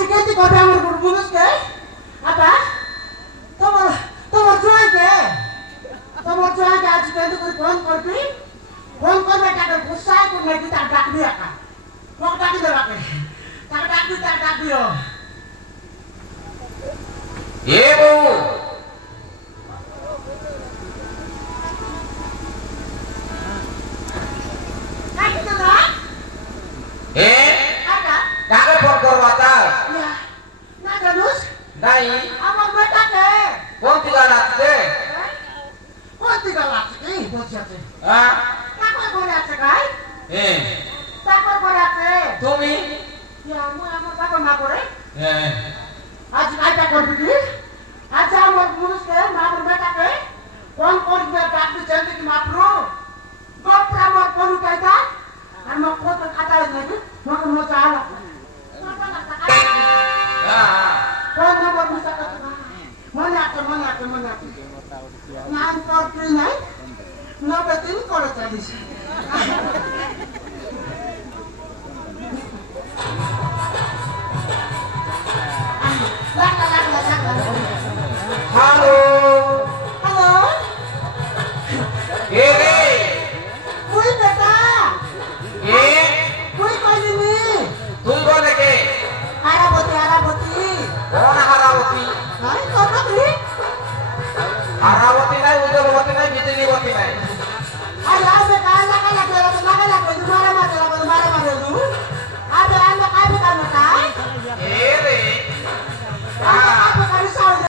Aji ganti kau dah berbunus ke? Apa? Tomor cuai ke? Tomor cuai ke aji ganti kau phone korbe tak bersai kau lagi tak dia kan? Kau tak dia apa? Tak dia. Ibu. Ada? Kakak phone korwata. Ya. Nak terus? Nai. Apa mereka ke? Phone 300. Oh 300 bos siapa? Ah. Takut berat sekali. Takut berat se. Tumi. Ya, mau takut nak korek? Aji ada korbi. Aja mau burus ke? Mau mereka ke? Kon mereka tu jangan di mapro. Kau pramor ponu kaita? Amo foto kata lagi. Mau cala. Kau nomor bisa kata. Mana? Nanti kau no betul kalau tadi. Halo. Halo. Kui beta. Kui kau ini. Tunggu lagi. Harapoti. Kau nak harawati. Hai, kau nak beri?